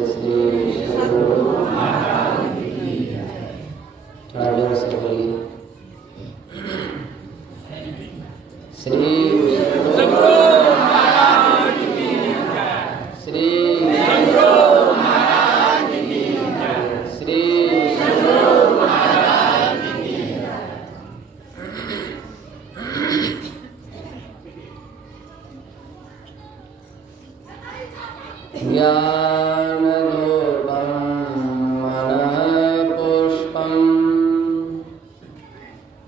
श्री सद्गुरु महाराज की जय। थोड़ा जोर से बोलिए। श्री सद्गुरु महाराज की जय। श्री सद्गुरु महाराज की जय। श्री सद्गुरु महाराज की जय। ज्ञानधूपं मनः पुष्पं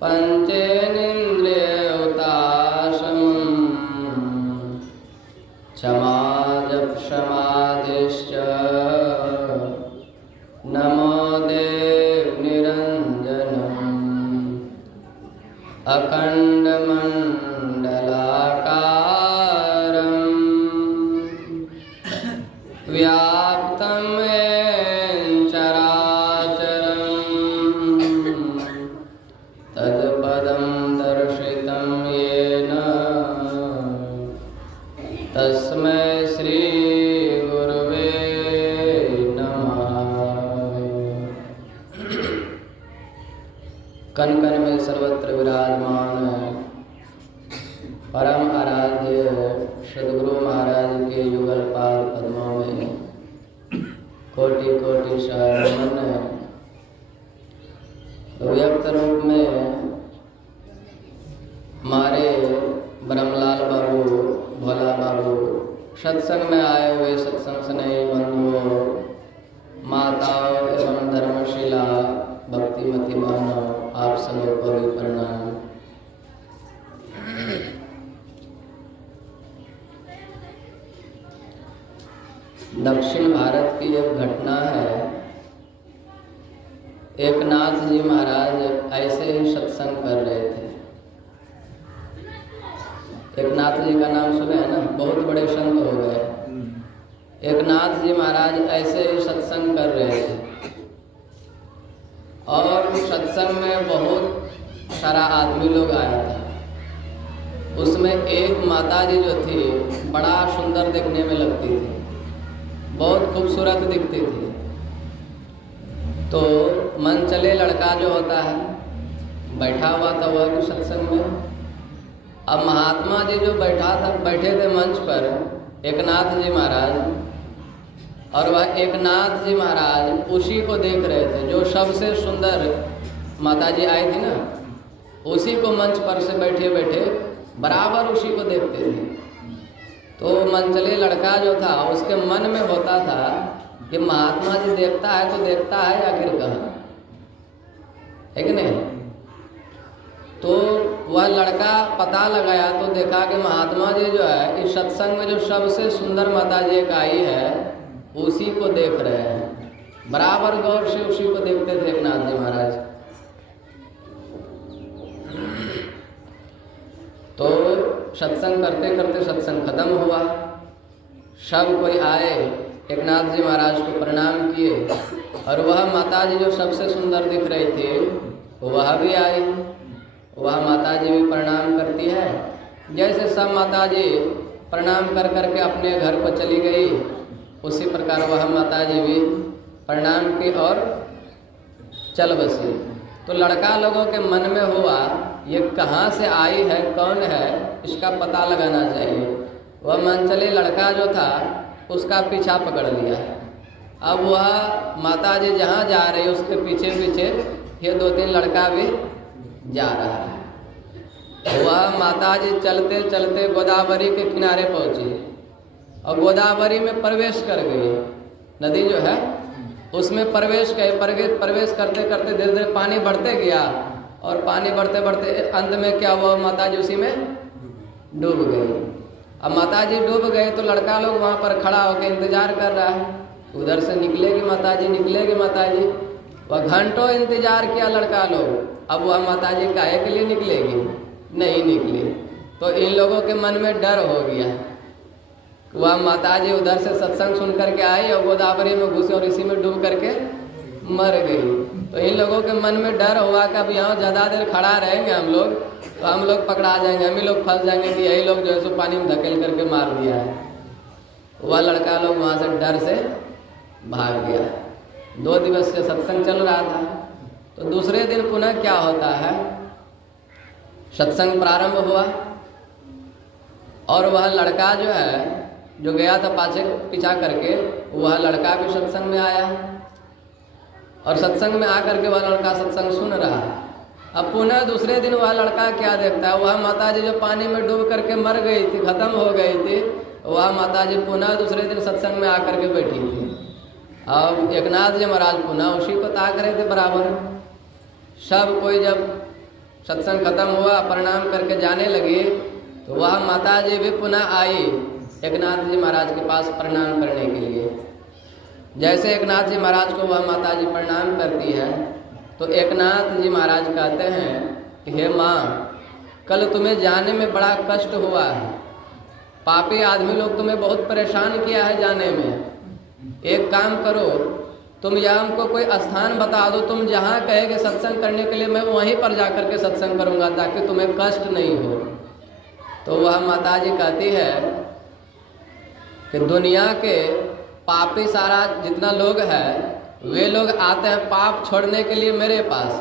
पंचेन्द्रियहुताशनं क्षमाजपसमाधिश्च नमो देवनिरञ्जनम् अखण्डमण्डलाकारम् व्याप्तं येन चराचरं तत्पदं दर्शितं येन तस्मै श्री गुरुवे नमः। कण कण में सर्वत्र विराजमान परम आराध्य सद्गुरु महाराज के युगल पाद पद्मों में कोटि कोटि शरण व्यक्त रूप में हमारे ब्रह्मलाल बाबू, भोला बाबू, सत्संग में आए हुए सत्संग स्नेही बंधुओं, माताओं एवं धर्मशिला भक्तिमती बहनों, आप सबों को भी प्रणाम। दक्षिण भारत की एक घटना है। एक नाथ जी महाराज ऐसे ही सत्संग कर रहे थे। एक नाथ जी का नाम सुने है ना, बहुत बड़े संत हो गए। एक नाथ जी महाराज ऐसे ही सत्संग कर रहे थे और सत्संग में बहुत सारा आदमी लोग आया था। उसमें एक माता जी जो थी बड़ा सुंदर दिखने में लगती थी, बहुत खूबसूरत दिखती थी। तो मन चले लड़का जो होता है बैठा हुआ था वह भी सत्संग में। अब महात्मा जी जो बैठे थे मंच पर, एकनाथ जी महाराज, और वह एकनाथ जी महाराज उसी को देख रहे थे जो सबसे सुंदर माता जी आई थी ना, उसी को मंच पर से बैठे बैठे बराबर उसी को देखते थे। तो मनचले लड़का जो था उसके मन में होता था कि महात्मा जी देखता है तो देखता है आखिर कहाँ, है कि नहीं। तो वह लड़का पता लगाया तो देखा कि महात्मा जी जो है इस सत्संग में जो सबसे सुंदर माता जी एक आई है उसी को देख रहे हैं। बराबर गौर से उसी को देखते थे एकनाथ जी महाराज। तो सत्संग करते करते सत्संग खत्म हुआ। सब कोई आए, एकनाथ जी महाराज को प्रणाम किए और वह माता जी जो सबसे सुंदर दिख रही थी वह भी आई। वह माता जी भी प्रणाम करती है। जैसे सब माता जी प्रणाम कर करके अपने घर को चली गई, उसी प्रकार वह माता जी भी प्रणाम की और चल बसी। तो लड़का लोगों के मन में हुआ ये कहाँ से आई है, कौन है, इसका पता लगाना चाहिए। वह मनचले लड़का जो था उसका पीछा पकड़ लिया। अब वह माता जी जहाँ जा रही उसके पीछे पीछे ये दो तीन लड़का भी जा रहा है। वह माता जी चलते चलते गोदावरी के किनारे पहुँची और गोदावरी में प्रवेश कर गई। नदी जो है उसमें प्रवेश करते करते धीरे धीरे पानी बढ़ते गया और पानी बढ़ते बढ़ते अंत में क्या हुआ, माता जी उसी में डूब गई। अब माता जी डूब गए तो लड़का लोग वहाँ पर खड़ा होकर इंतजार कर रहा है, उधर से निकलेगी माता जी, निकलेगी माता जी। वह घंटों इंतजार किया लड़का लोग। अब वह माता जी काहे के लिए निकलेगी, नहीं निकली। तो इन लोगों के मन में डर हो गया। वह माता जी उधर से सत्संग सुन करके आई और गोदावरी में घुसे और इसी में डूब करके मर गई। तो इन लोगों के मन में डर हुआ कि अब यहाँ ज़्यादा देर खड़ा रहेंगे हम लोग तो हम लोग पकड़ा जाएंगे, हम ही लोग फंस जाएंगे कि यही लोग जो है सो पानी में धकेल करके मार दिया है। वह लड़का लोग वहाँ से डर से भाग गया। 2 दिवस से सत्संग चल रहा था, तो दूसरे दिन पुनः क्या होता है, सत्संग प्रारंभ हुआ और वह लड़का जो है जो गया था पाछे पीछा करके, वह लड़का भी सत्संग में आया और सत्संग में आकर के वह लड़का सत्संग सुन रहा है। अब पुनः दूसरे दिन वह लड़का क्या देखता है, वह माताजी जो पानी में डूब करके मर गई थी, खत्म हो गई थी, वह माताजी पुनः दूसरे दिन सत्संग में आकर के बैठी थी। अब एकनाथ जी महाराज पुनः उसी को ताक रहे थे बराबर। सब कोई जब सत्संग खत्म हुआ, प्रणाम करके जाने लगे, तो वह माताजी भी पुनः आई एकनाथ जी महाराज के पास प्रणाम करने के लिए। जैसे एकनाथ जी महाराज को वह माताजी प्रणाम करती है, तो एकनाथ जी महाराज कहते हैं कि हे माँ, कल तुम्हें जाने में बड़ा कष्ट हुआ है, पापी आदमी लोग तुम्हें बहुत परेशान किया है जाने में। एक काम करो, तुम यहाँ हमको कोई स्थान बता दो, तुम जहाँ कहेगे सत्संग करने के लिए मैं वहीं पर जाकर के सत्संग करूँगा, ताकि तुम्हें कष्ट नहीं हो। तो वह माताजी कहती है कि दुनिया के पापी सारा जितना लोग है, वे लोग आते हैं पाप छोड़ने के लिए मेरे पास,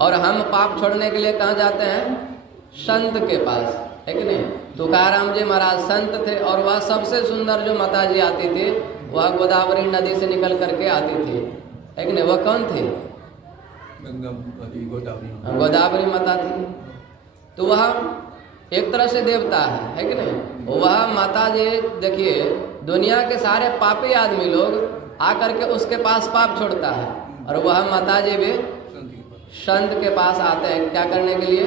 और हम पाप छोड़ने के लिए कहाँ जाते हैं, संत के पास, है कि नहीं। तुकाराम जी महाराज संत थे, और वह सबसे सुंदर जो माताजी आती थी वह गोदावरी नदी से निकल करके आती थी, है कि नहीं। वह कौन थी, गोदावरी माता थी। तो वह एक तरह से देवता है कि नहीं। वह माता जी देखिए, दुनिया के सारे पापी आदमी लोग आकर के उसके पास पाप छोड़ता है, और वह माता जी भी संत के पास आते हैं क्या करने के लिए,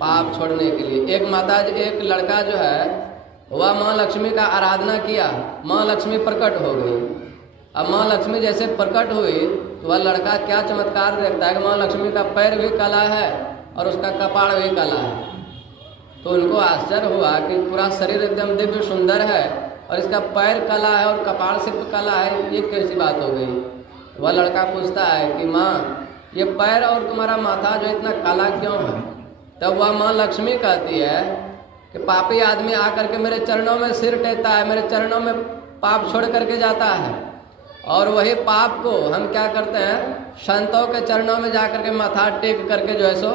पाप छोड़ने के लिए। एक माता जी, एक लड़का जो है वह माँ लक्ष्मी का आराधना किया, माँ लक्ष्मी प्रकट हो गई। अब माँ लक्ष्मी जैसे प्रकट हुई तो वह लड़का क्या चमत्कार देखता है कि माँ लक्ष्मी का पैर भी काला है और उसका कपाड़ भी काला है। तो उनको आश्चर्य हुआ कि पूरा शरीर एकदम दिव्य सुंदर है और इसका पैर काला है और कपाड़ सिर्फ काला है, ये कैसी बात हो गई। वह लड़का पूछता है कि माँ, ये पैर और तुम्हारा माथा जो इतना काला क्यों है। तब वह माँ लक्ष्मी कहती है कि पापी आदमी आकर के मेरे चरणों में सिर टेकता है, मेरे चरणों में पाप छोड़ करके जाता है, और वही पाप को हम क्या करते हैं, संतों के चरणों में जाकर के माथा टेक करके जो है सो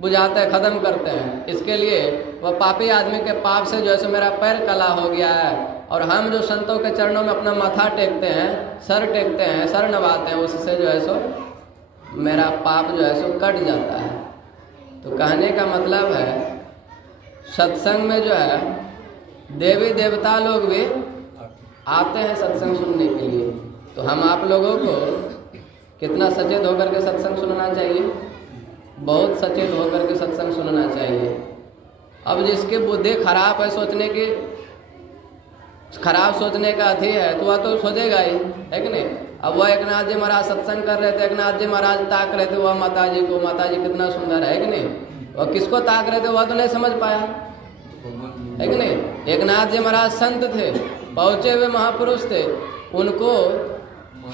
बुझाते हैं, ख़त्म करते हैं। इसके लिए वह पापी आदमी के पाप से जो है सो मेरा पैर काला हो गया है, और हम जो संतों के चरणों में अपना माथा टेकते हैं, सर टेकते हैं, सर नवाते हैं, उससे जो है सो मेरा पाप जो है सो कट जाता है। तो कहने का मतलब है सत्संग में जो है देवी देवता लोग भी आते हैं सत्संग सुनने के लिए। तो हम आप लोगों को कितना सचेत होकर के सत्संग सुनना चाहिए, बहुत सचेत होकर के सत्संग सुनना चाहिए। अब जिसकी बुद्धि खराब है, सोचने की खराब सोचने का अथी है, तो वह तो सोचेगा ही, है कि नहीं। अब वह एकनाथ जी महाराज सत्संग कर रहे थे, एकनाथ जी महाराज ताक रहे थे वह माता जी को, माता जी कितना सुंदर है कि नहीं। वह किसको ताक रहे थे वह तो नहीं समझ पाया, है कि नहीं। एकनाथ जी महाराज संत थे, पहुँचे हुए महापुरुष थे, उनको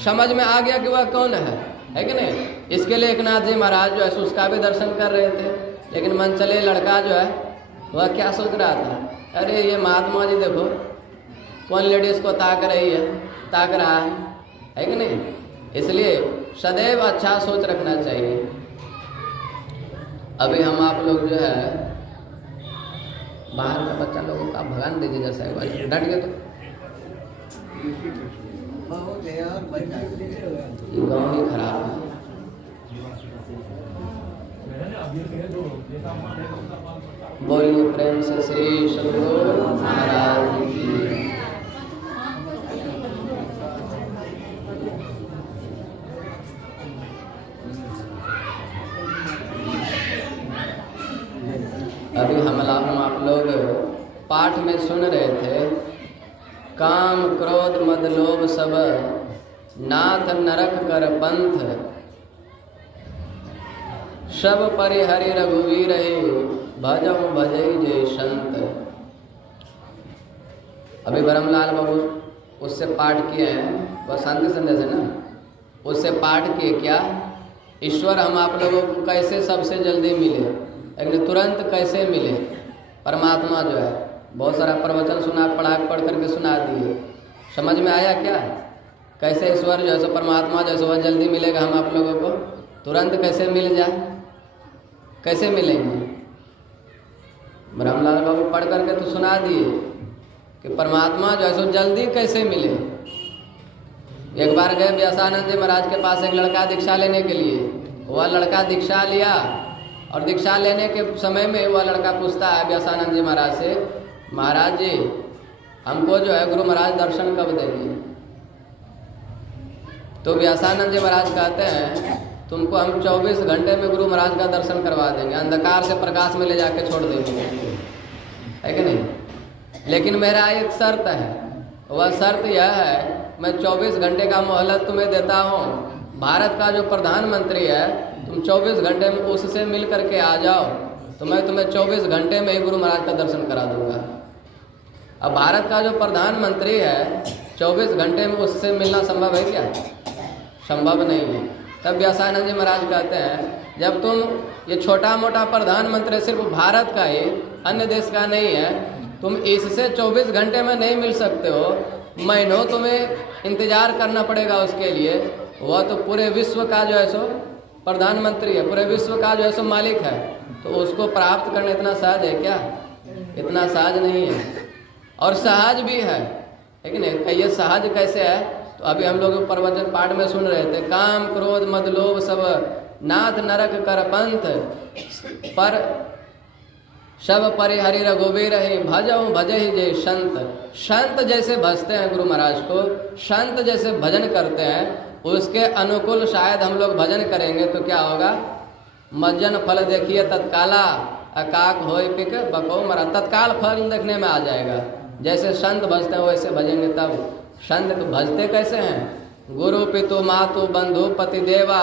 समझ में आ गया कि वह कौन है कि नहीं। इसके लिए एकनाथ जी महाराज जो है उसका भी दर्शन कर रहे थे। लेकिन मन चले लड़का जो है वह क्या सोच रहा था, अरे ये महात्मा जी देखो कौन लेडीज़ को ताक रही है, ताक रहा है कि नहीं। इसलिए सदैव अच्छा सोच रखना चाहिए। अभी हम आप लोग जो है बाहर का बच्चा लोगों का भगान दीजिए, जैसा एक बार डट गए तो गाँव ही खराब है। बोलिए प्रेम से श्री सद्गुरु महाराज की। अभी हम आप लोग पाठ में सुन रहे थे, काम क्रोध मद लोभ सब नाथ नरक कर पंथ, सब परिहरि रघुवीर हे भजहु भजई जय संत। अभी ब्रह्मलाल बाबू उससे पाठ किए हैं, वह शांति संदेश है ना, उससे पाठ किए क्या, ईश्वर हम आप लोगों को कैसे सबसे जल्दी मिले, लेकिन तुरंत कैसे मिले। परमात्मा जो है बहुत सारा प्रवचन सुना, पढ़ करके सुना दिए, समझ में आया क्या? कैसे ईश्वर जो है सो परमात्मा जो है सो वह जल्दी मिलेगा हम आप लोगों को, तुरंत कैसे मिल जाए, कैसे मिलेंगे? ब्रह्मलाल बाबू पढ़ करके तो सुना दिए कि परमात्मा जो है सो जल्दी कैसे मिले। एक बार गए व्यासानंद जी महाराज के पास एक लड़का दीक्षा लेने के लिए। वह लड़का दीक्षा लिया और दीक्षा लेने के समय में वह लड़का पूछता है व्यासानंद जी महाराज से, महाराज जी हमको जो है गुरु महाराज दर्शन कब देंगे? तो व्यासानंद जी महाराज कहते हैं तुमको हम 24 घंटे में गुरु महाराज का दर्शन करवा देंगे, अंधकार से प्रकाश में ले जाके छोड़ देंगे, है कि नहीं? लेकिन मेरा एक शर्त है, वह शर्त यह है मैं 24 घंटे का मोहलत तुम्हें देता हूँ। भारत का जो प्रधानमंत्री है तुम 24 घंटे में उससे मिल करके आ जाओ तो मैं तुम्हें 24 घंटे में ही गुरु महाराज का दर्शन करा दूंगा। अब भारत का जो प्रधानमंत्री है 24 घंटे में उससे मिलना संभव है क्या? संभव नहीं है। तब व्यासानंद जी महाराज कहते हैं जब तुम ये छोटा मोटा प्रधानमंत्री सिर्फ भारत का ही, अन्य देश का नहीं है, तुम इससे 24 घंटे में नहीं मिल सकते हो, महीनों तुम्हें इंतजार करना पड़ेगा उसके लिए। वह तो पूरे विश्व का जो है सो प्रधानमंत्री है, पूरे विश्व का जो है सो मालिक है, तो उसको प्राप्त करना इतना सहज है क्या? इतना सहज नहीं है। और सहज भी है कि नहीं? ये सहज कैसे है? तो अभी हम लोग प्रवचन पाठ में सुन रहे थे, काम क्रोध मद लोभ सब नाथ नरक कर पंथ पर सब परिहरि रघुबीर ही भजहु भजहि जय संत। संत जैसे भजते हैं गुरु महाराज को, संत जैसे भजन करते हैं, उसके अनुकूल शायद हम लोग भजन करेंगे तो क्या होगा? मज्जन फल देखिए तत्काला अकाक होय पिक बको मरा, तत्काल फल देखने में आ जाएगा। जैसे संत भजते हैं वैसे भजेंगे। तब संत भजते कैसे हैं? गुरु पितु मातु बंधु पति देवा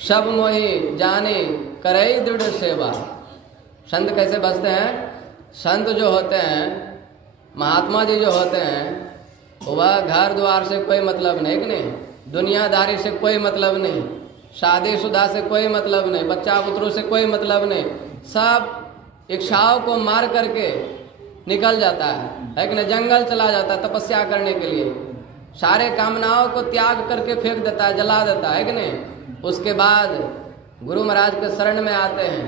सब मोहि जाने करई दृढ़ सेवा। संत कैसे भजते हैं? संत जो होते हैं, महात्मा जी जो होते हैं, वह घर द्वार से कोई मतलब नहीं कि नहीं, दुनियादारी से कोई मतलब नहीं, शादीशुदा से कोई मतलब नहीं, बच्चा बुतरू से कोई मतलब नहीं, सब इच्छाओं को मार करके निकल जाता है कि नहीं? जंगल चला जाता है तपस्या करने के लिए, सारे कामनाओं को त्याग करके फेंक देता है, जला देता है कि नहीं? उसके बाद गुरु महाराज के शरण में आते हैं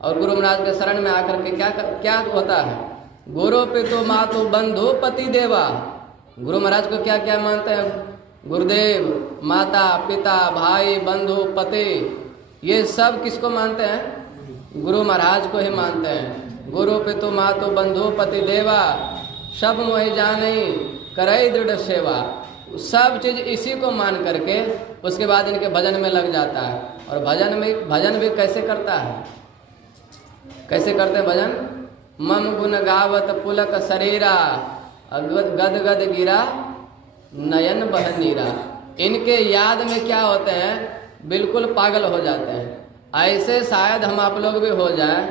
और गुरु महाराज के शरण में आकर के क्या होता है? गुरु पितु मातु बंधु पति देवा। गुरु महाराज को क्या क्या मानते हैं? गुरुदेव, माता, पिता, भाई, बंधु, पति, ये सब किसको मानते हैं? गुरु महाराज को ही मानते हैं। गुरु पितु मातु बंधु पति देवा सब मोहि जाने करई दृढ़ सेवा। सब चीज इसी को मान करके उसके बाद इनके भजन में लग जाता है। और भजन भी कैसे करता है? कैसे करते हैं भजन? मम गुण गावत पुलक शरीरा गद गद गिरा नयन बह नीरा। इनके याद में क्या होते हैं? बिल्कुल पागल हो जाते हैं। ऐसे शायद हम आप लोग भी हो जाए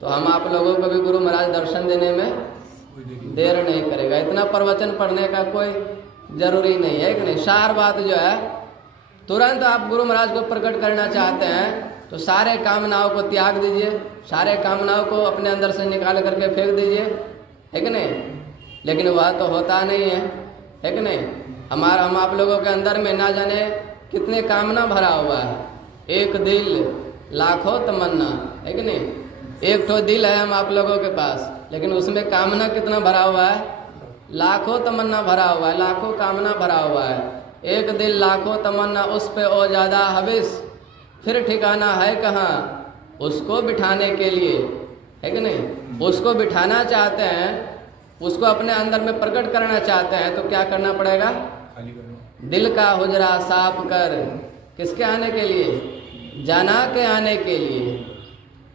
तो हम आप लोगों को भी गुरु महाराज दर्शन देने में देर नहीं करेगा। इतना प्रवचन पढ़ने का कोई जरूरी नहीं है कि नहीं? सार बात जो है, तुरंत आप गुरु महाराज को प्रकट करना चाहते हैं तो सारे कामनाओं को त्याग दीजिए, सारे कामनाओं को अपने अंदर से निकाल करके फेंक दीजिए, है कि नहीं? लेकिन वह तो होता नहीं है कि नहीं? हम आप लोगों के अंदर में ना जाने कितने कामना भरा हुआ है। एक दिल लाखों तमन्ना, है कि नहीं? एक तो दिल है हम आप लोगों के पास, लेकिन उसमें कामना कितना भरा हुआ है? लाखों तमन्ना भरा हुआ है, लाखों कामना भरा हुआ है। एक दिल लाखों तमन्ना उस पे और ज़्यादा हविस, फिर ठिकाना है कहाँ उसको बिठाने के लिए, है कि नहीं? उसको बिठाना चाहते हैं, उसको अपने अंदर में प्रकट करना चाहते हैं तो क्या करना पड़ेगा? दिल का हुजरा साफ कर। किसके आने के लिए? जना के आने के लिए।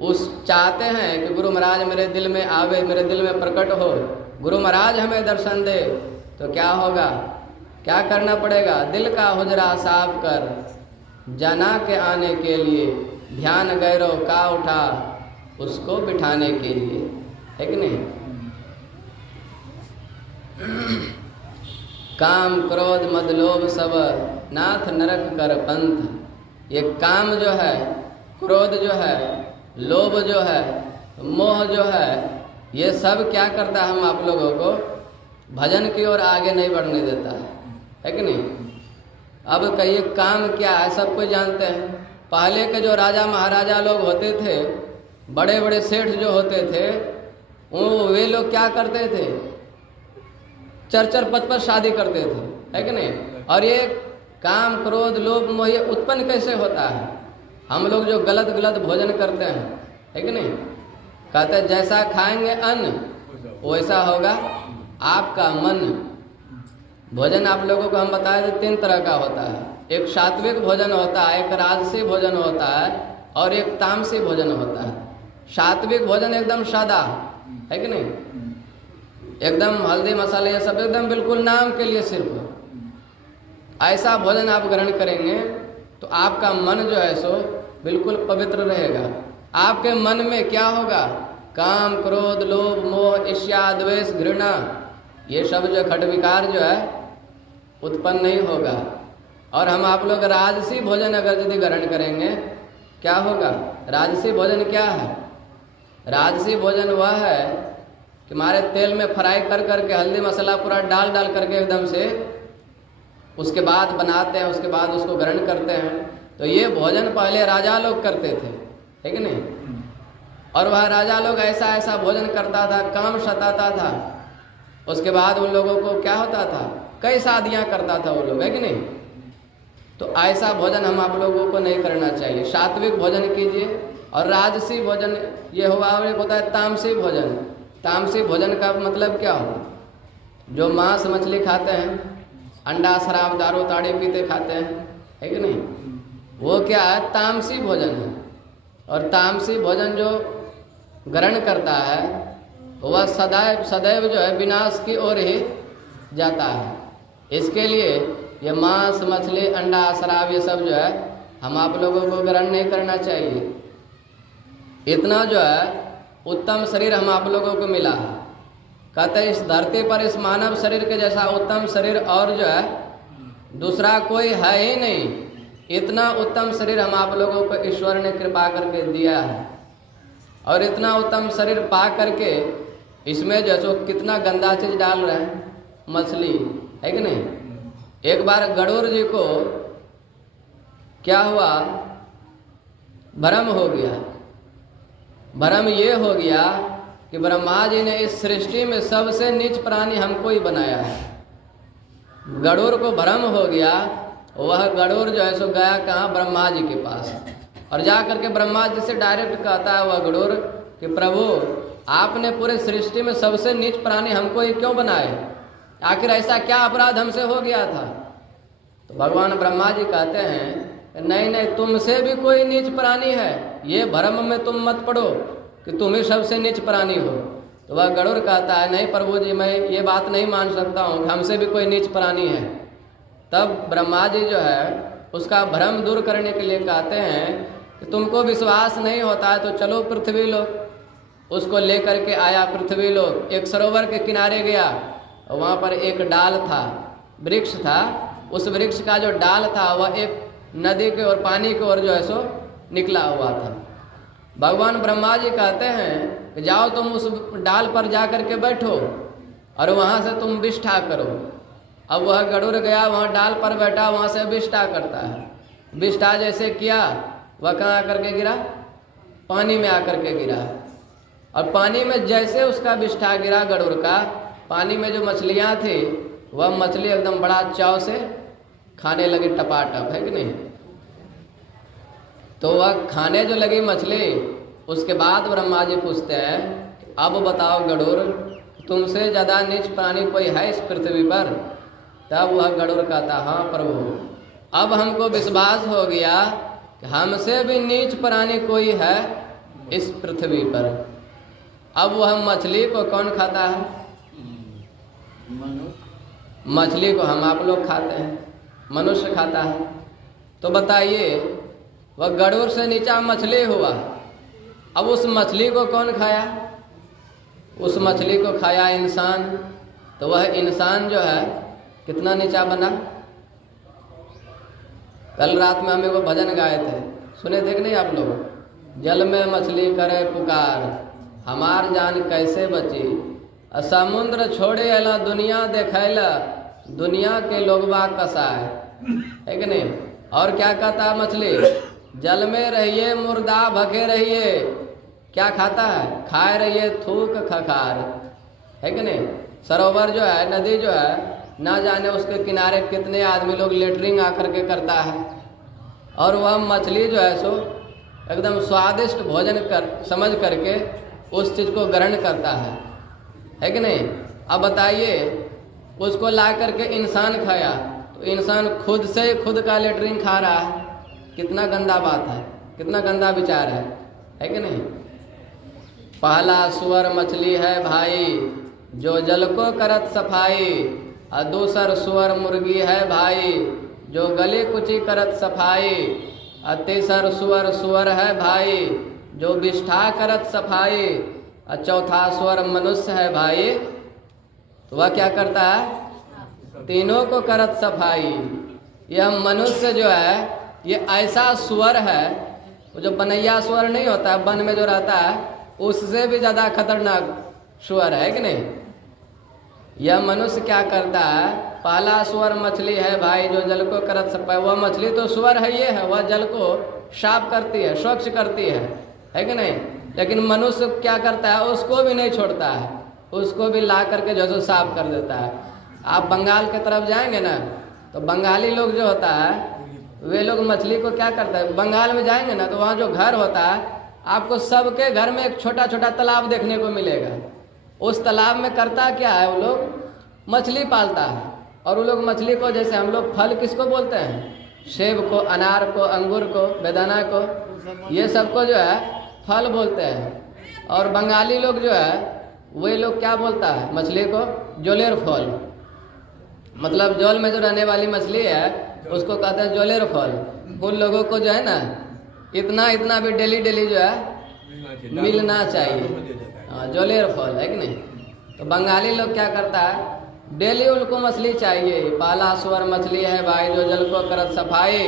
उस चाहते हैं कि गुरु महाराज मेरे दिल में आवे, मेरे दिल में प्रकट हो, गुरु महाराज हमें दर्शन दे, तो क्या होगा? क्या करना पड़ेगा? दिल का हुजरा साफ कर, जना के आने के लिए, ध्यान गैरो का उठा उसको बिठाने के लिए, है कि नहीं? काम क्रोध मद लोभ सब नाथ नरक कर पंथ। ये काम जो है, क्रोध जो है, लोभ जो है, मोह जो है, ये सब क्या करता है? हम आप लोगों को भजन की ओर आगे नहीं बढ़ने देता है कि नहीं। अब कहिए काम क्या है, सब कोई जानते हैं। पहले के जो राजा महाराजा लोग होते थे, बड़े बड़े सेठ जो होते थे, वे लोग क्या करते थे, 4-4 5-5 शादी करते थे, है कि नहीं। और ये काम क्रोध लोभ मोह ये उत्पन्न कैसे होता है? हम लोग जो गलत गलत भोजन करते हैं, है कि नहीं। कहते हैं जैसा खाएंगे अन्न वैसा होगा आपका मन। भोजन आप लोगों को हम बताए थे 3 तरह का होता है। एक सात्विक भोजन होता है, एक राजसी भोजन होता है और एक तामसी भोजन होता है। सात्विक भोजन एकदम सादा, है कि नहीं, एकदम हल्दी मसाले ये सब एकदम बिल्कुल नाम के लिए सिर्फ। ऐसा भोजन आप ग्रहण करेंगे तो आपका मन जो है सो बिल्कुल पवित्र रहेगा। आपके मन में क्या होगा? काम क्रोध लोभ मोह ईर्ष्या द्वेष घृणा ये सब जो खटविकार जो है उत्पन्न नहीं होगा। और हम आप लोग राजसी भोजन अगर यदि ग्रहण करेंगे क्या होगा? राजसी भोजन क्या है? राजसी भोजन वह है कि हमारे तेल में फ्राई कर करके हल्दी मसाला पूरा डाल डाल करके एकदम से उसके बाद बनाते हैं, उसके बाद उसको ग्रहण करते हैं। तो ये भोजन पहले राजा लोग करते थे, है कि नहीं। और वह राजा लोग ऐसा ऐसा भोजन करता था, काम सताता था। उसके बाद उन लोगों को क्या होता था, कई शादियां करता था वो लोग, है कि नहीं। तो ऐसा भोजन हम आप लोगों को नहीं करना चाहिए। सात्विक भोजन कीजिए। और राजसी भोजन ये हुआ, और एक होता है तामसी भोजन। तामसी भोजन का मतलब क्या हो? जो मांस मछली खाते हैं, अंडा शराब दारू ताड़ी पीते खाते हैं, है कि नहीं, वो क्या है? तामसी भोजन है। और तामसी भोजन जो ग्रहण करता है वह सदैव सदैव जो है विनाश की ओर ही जाता है। इसके लिए ये मांस मछली अंडा शराब ये सब जो है हम आप लोगों को ग्रहण नहीं करना चाहिए। इतना जो है उत्तम शरीर हम आप लोगों को मिला है। कहते हैं इस धरती पर इस मानव शरीर के जैसा उत्तम शरीर और जो है दूसरा कोई है ही नहीं। इतना उत्तम शरीर हम आप लोगों को ईश्वर ने कृपा करके दिया है। और इतना उत्तम शरीर पा करके इसमें जो है सो कितना गंदा चीज डाल रहे हैं, मछली, है कि नहीं। एक बार गरुड़ जी को क्या हुआ, भ्रम हो गया। भ्रम ये हो गया कि ब्रह्मा जी ने इस सृष्टि में सबसे नीच प्राणी हमको ही बनाया है। गरुड़ को भ्रम हो गया। वह गरुड़ जो है सो गया कहाँ? ब्रह्मा जी के पास। और जा करके ब्रह्मा जी से डायरेक्ट कहता है वह गरुड़ कि प्रभु आपने पूरे सृष्टि में सबसे नीच प्राणी हमको ही क्यों बनाए? आखिर ऐसा क्या अपराध हमसे हो गया था? तो भगवान ब्रह्मा जी कहते हैं नहीं नहीं, तुमसे भी कोई नीच प्राणी है, ये भ्रम में तुम मत पड़ो कि तुम ही सबसे नीच प्राणी हो। तो वह गरुड़ कहता है नहीं प्रभु जी, मैं ये बात नहीं मान सकता हूँ कि हमसे भी कोई नीच प्राणी है। तब ब्रह्मा जी जो है उसका भ्रम दूर करने के लिए कहते हैं कि तुमको विश्वास नहीं होता है तो चलो पृथ्वी लोक। उसको लेकर के आया पृथ्वी लोक। एक सरोवर के किनारे गया और वहाँ पर एक डाल था, वृक्ष था। उस वृक्ष का जो डाल था वह एक नदी के और पानी की ओर जो है सो निकला हुआ था। भगवान ब्रह्मा जी कहते हैं कि जाओ तुम उस डाल पर जा कर के बैठो और वहाँ से तुम विष्ठा करो। अब वह गरुड़ गया, वहाँ डाल पर बैठा, वहाँ से विष्ठा करता है। विष्ठा जैसे किया वह कहाँ आकर के गिरा? पानी में आकर के गिरा। और पानी में जैसे उसका विष्ठा गिरा गरुड़ का, पानी में जो मछलियाँ थी वह मछली एकदम बड़ा चाव से खाने लगी टपाटप, है कि नहीं। तो वह खाने जो लगी मछली, उसके बाद ब्रह्मा जी पूछते हैं अब बताओ गरुड़, तुमसे ज़्यादा नीच प्राणी कोई है इस पृथ्वी पर? तब वह गरुड़ कहता हाँ प्रभु, अब हमको विश्वास हो गया कि हमसे भी नीच प्राणी कोई है इस पृथ्वी पर। अब वह मछली को कौन खाता है? मछली को हम आप लोग खाते हैं, मनुष्य खाता है। तो बताइए वह गरुड़ से नीचा मछली हुआ। अब उस मछली को कौन खाया? उस मछली को खाया इंसान। तो वह इंसान जो है कितना नीचा बना। कल रात में हम एगो भजन गाए थे, सुने थे कि नहीं आप लोग? जल में मछली करे पुकार, हमार जान कैसे बची, समुद्र छोड़े अला दुनिया देखैला, दुनिया के लोगबा कसाय, है कि नहीं। और क्या कहता है मछली, जल में रहिए मुर्दा भखे रहिए, क्या खाता है, खाए रहिए थूक खखार, है कि नहीं। सरोवर जो है, नदी जो है, ना जाने उसके किनारे कितने आदमी लोग लेटरिंग आकर के करता है, और वह मछली जो है सो एकदम स्वादिष्ट भोजन समझ करके उस चीज़ को ग्रहण करता है कि नहीं। अब बताइए, उसको ला करके इंसान खाया तो इंसान खुद से खुद का लेटरिन खा रहा है, कितना गंदा बात है, कितना गंदा विचार है कि नहीं। पहला सुअर मछली है भाई, जो जल को करत सफाई, और दूसर सुअर मुर्गी है भाई, जो गली कुची करत सफाई, और तीसर सुअर है भाई, जो विष्ठा करत सफाई, और चौथा सुअर मनुष्य है भाई। तो वह क्या करता है, तीनों को करत सफाई। यह मनुष्य जो है ये ऐसा सुअर है, जो बनैया सुअर नहीं होता है वन में जो रहता है, उससे भी ज़्यादा खतरनाक सुअर है कि नहीं। यह मनुष्य क्या करता है, पहला सुअर मछली है भाई, जो जल को करत सफाई। वह मछली तो सुअर है, ये है, वह जल को साफ करती है, स्वच्छ करती है कि नहीं। लेकिन मनुष्य क्या करता है, उसको भी नहीं छोड़ता है, उसको भी ला करके जो सो साफ कर देता है। आप बंगाल के तरफ जाएंगे ना, तो बंगाली लोग जो होता है वे लोग मछली को क्या करता है, बंगाल में जाएंगे ना तो वहाँ जो घर होता है, आपको सबके घर में एक छोटा छोटा तालाब देखने को मिलेगा। उस तालाब में करता क्या है, वो लोग मछली पालता है। और वो लोग मछली को, जैसे हम लोग फल किसको बोलते हैं, सेब को, अनार को, अंगूर को, बेदाना को, ये सबको जो है फल बोलते हैं। और बंगाली लोग जो है वे लोग क्या बोलता है, मछली को जोलेर फल, मतलब जल में जो रहने वाली मछली है उसको कहते हैं जोलेर फल। उन लोगों को जो है ना इतना भी डेली जो है मिलना चाहिए, हाँ जोलेर फल, है कि नहीं। तो बंगाली लोग क्या करता है, डेली उनको मछली चाहिए। पहला सुअर मछली है भाई, जो जल को करत सफाई,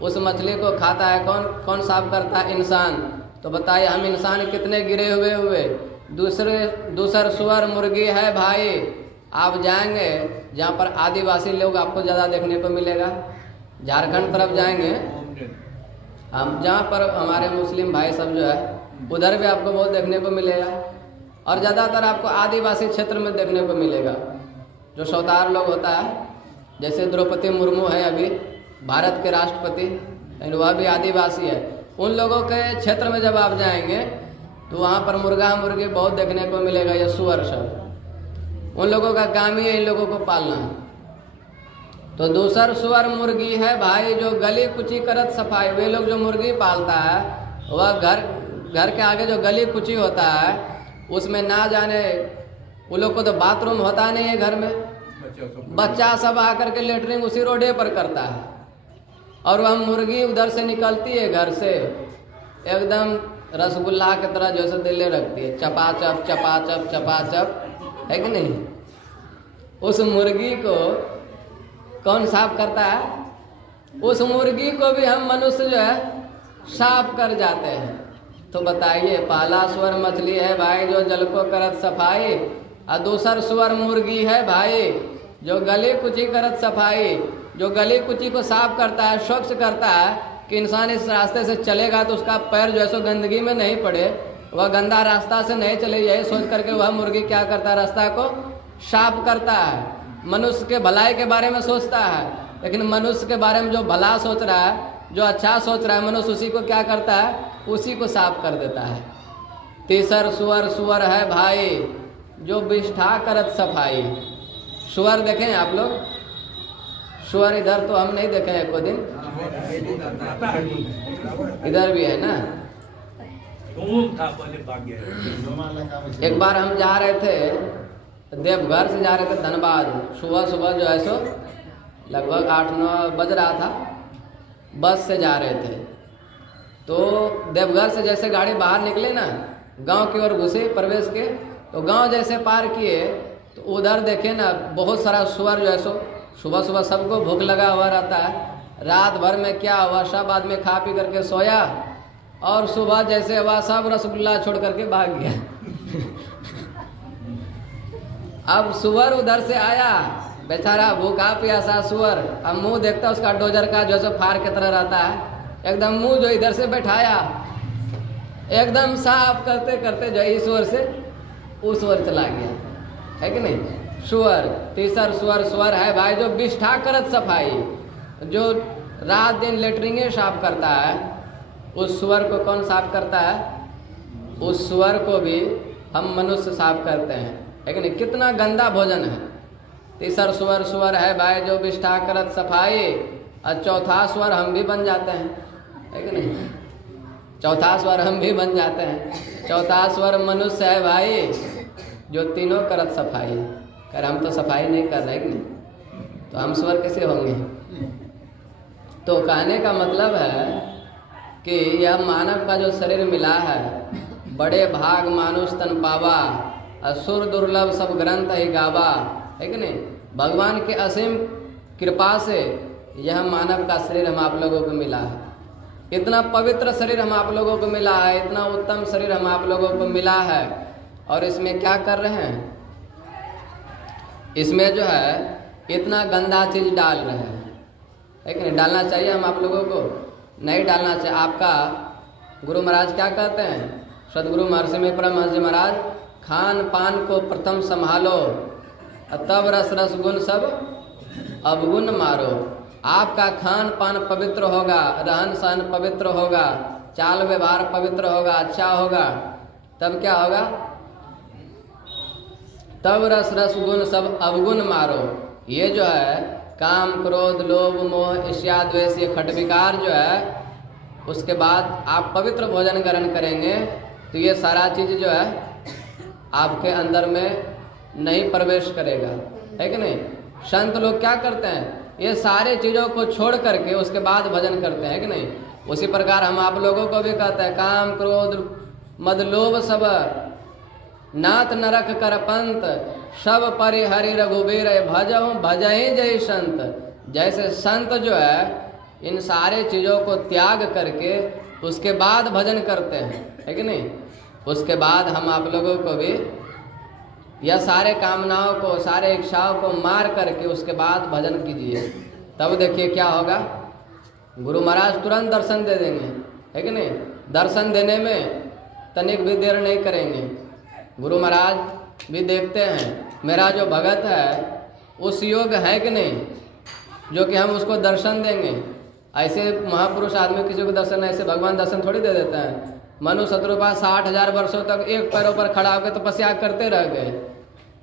उस मछली को खाता है कौन साफ करता है, इंसान। तो बताइए हम इंसान कितने गिरे हुए। दूसर सुअर मुर्गी है भाई। आप जाएंगे जहाँ पर आदिवासी लोग आपको ज़्यादा देखने को मिलेगा, झारखंड तरफ जाएंगे हम, जहाँ पर हमारे मुस्लिम भाई सब जो है उधर भी आपको बहुत देखने को मिलेगा। और ज़्यादातर आपको आदिवासी क्षेत्र में देखने को मिलेगा। जो सौतार लोग होता है, जैसे द्रौपदी मुर्मू है अभी भारत के राष्ट्रपति, वह भी आदिवासी है। उन लोगों के क्षेत्र में जब आप जाएंगे तो वहाँ पर मुर्गा मुर्गी बहुत देखने को मिलेगा, या सुअर सब। उन लोगों का काम ही है इन लोगों को पालना। तो दूसर सुअर मुर्गी है भाई, जो गली कुची करत सफाई। वे लोग जो मुर्गी पालता है वह घर के आगे जो गली कुची होता है उसमें ना जाने, वो लोग को तो बाथरूम होता नहीं है घर में, बच्चा सब आकर के लेटरिंग उसी रोडे पर करता है। और वह मुर्गी उधर से निकलती है घर से एकदम रसगुल्ला की तरह जैसे दिले रखती है, चपाचप चपाचप चपाचप, है कि नहीं। उस मुर्गी को कौन साफ करता है, उस मुर्गी को भी हम मनुष्य जो है साफ कर जाते हैं। तो बताइए, पहला सुअर मछली है भाई, जो जल को करत सफाई, और दूसर सुअर मुर्गी है भाई, जो गली कुची करत सफाई, जो गली कुची को साफ करता है, स्वच्छ करता है कि इंसान इस रास्ते से चलेगा तो उसका पैर जो है सो गंदगी में नहीं पड़े, वह गंदा रास्ता से नहीं चले, यही सोच करके वह मुर्गी क्या करता है, रास्ता को साफ करता है। मनुष्य के भलाई के बारे में सोचता है, लेकिन मनुष्य के बारे में जो भला सोच रहा है, जो अच्छा सोच रहा है, मनुष्य उसी को क्या करता है, उसी को साफ कर देता है। तीसर सुअर है भाई, जो विष्ठा करत सफाई। सुअर देखें आप लोग, सुअर इधर तो हम नहीं देखे हैं, को दिन इधर भी है ना। एक बार हम जा रहे थे देवघर से, जा रहे थे धनबाद, सुबह जो है सो लगभग 8-9 बज रहा था, बस से जा रहे थे। तो देवघर से जैसे गाड़ी बाहर निकले ना, गांव की ओर घुसे प्रवेश के, तो गांव जैसे पार किए तो उधर देखे ना बहुत सारा सुअर जो है सो, सुबह सबको भूख लगा हुआ रहता है। रात भर में क्या हुआ, सब आदमी खा पी करके सोया, और सुबह जैसे हुआ सब रसगुल्ला छोड़ करके भाग गया। अब सुअर उधर से आया, बेचारा भूखा प्यासा सुअर, अब मुंह देखता उसका डोजर का जो सो फार की तरह रहता है, एकदम मुंह जो इधर से बैठाया, एकदम साफ करते करते जो इस सुअर से उस सुअर चला गया, है कि नहीं। सुअर, तीसर सुअर, सुअर है भाई जो बिष्ठा करत सफाई, जो रात दिन लेटरिंगे साफ करता है, उस सुअर को कौन साफ करता है? उस सुअर को भी हम मनुष्य साफ करते हैं, है कि नहीं। कितना गंदा भोजन है। तीसर सुअर, सुअर है भाई जो बिष्ठा करत सफाई, और चौथा स्वर हम भी बन जाते हैं, है कि नहीं। चौथा स्वर हम भी बन जाते हैं। चौथा स्वर मनुष्य है भाई जो तीनों करत सफाई, कर हम तो सफाई नहीं कर रहे, कि नहीं, तो हम स्वर कैसे होंगे। तो कहने का मतलब है कि यह मानव का जो शरीर मिला है, बड़े भाग मानुष तन पावा, असुर दुर्लभ सब ग्रंथ ही गावा, है कि नहीं। भगवान के असीम कृपा से यह मानव का शरीर हम आप लोगों को मिला है। इतना पवित्र शरीर हम आप लोगों को मिला है, इतना उत्तम शरीर हम आप लोगों को मिला है, और इसमें क्या कर रहे हैं? इसमें जो है इतना गंदा चीज डाल रहे हैं, है कि नहीं। डालना चाहिए हम आप लोगों को? नहीं डालना चाहिए। आपका गुरु महाराज क्या कहते हैं? सदगुरु महर्षि में परमहंस जी महाराज, खान पान को प्रथम संभालो, तब रस रस गुण सब अवगुण मारो। आपका खान पान पवित्र होगा, रहन सहन पवित्र होगा, चाल व्यवहार पवित्र होगा, अच्छा होगा, तब क्या होगा? तब रस रस गुण सब अवगुण मारो। ये जो है काम क्रोध लोभ मोह ईर्ष्या द्वेष, ये खट विकार जो है, उसके बाद आप पवित्र भोजन ग्रहण करेंगे तो ये सारा चीज जो है आपके अंदर में नहीं प्रवेश करेगा, है कि नहीं। संत लोग क्या करते हैं? ये सारे चीज़ों को छोड़ करके उसके बाद भजन करते हैं, कि नहीं। उसी प्रकार हम आप लोगों को भी कहते हैं, काम क्रोध मद लोभ सब नाथ नरक कर पंत, सब परिहरि रघुबीर भजहु भजहि जय संत। जैसे संत जो है इन सारे चीज़ों को त्याग करके उसके बाद भजन करते हैं, है कि नहीं। उसके बाद हम आप लोगों को भी यह सारे कामनाओं को, सारे इच्छाओं को मार करके उसके बाद भजन कीजिए, तब देखिए क्या होगा। गुरु महाराज तुरंत दर्शन दे देंगे, है कि नहीं। दर्शन देने में तनिक भी देर नहीं करेंगे। गुरु महाराज भी देखते हैं मेरा जो भगत है उस योग है कि नहीं, जो कि हम उसको दर्शन देंगे। ऐसे महापुरुष आदमी किसी को दर्शन, ऐसे भगवान दर्शन थोड़ी दे देते हैं। मनु शत्रुपा 60,000 वर्षों तक एक पैरों पर खड़ा होकर तपस्या करते रह गए,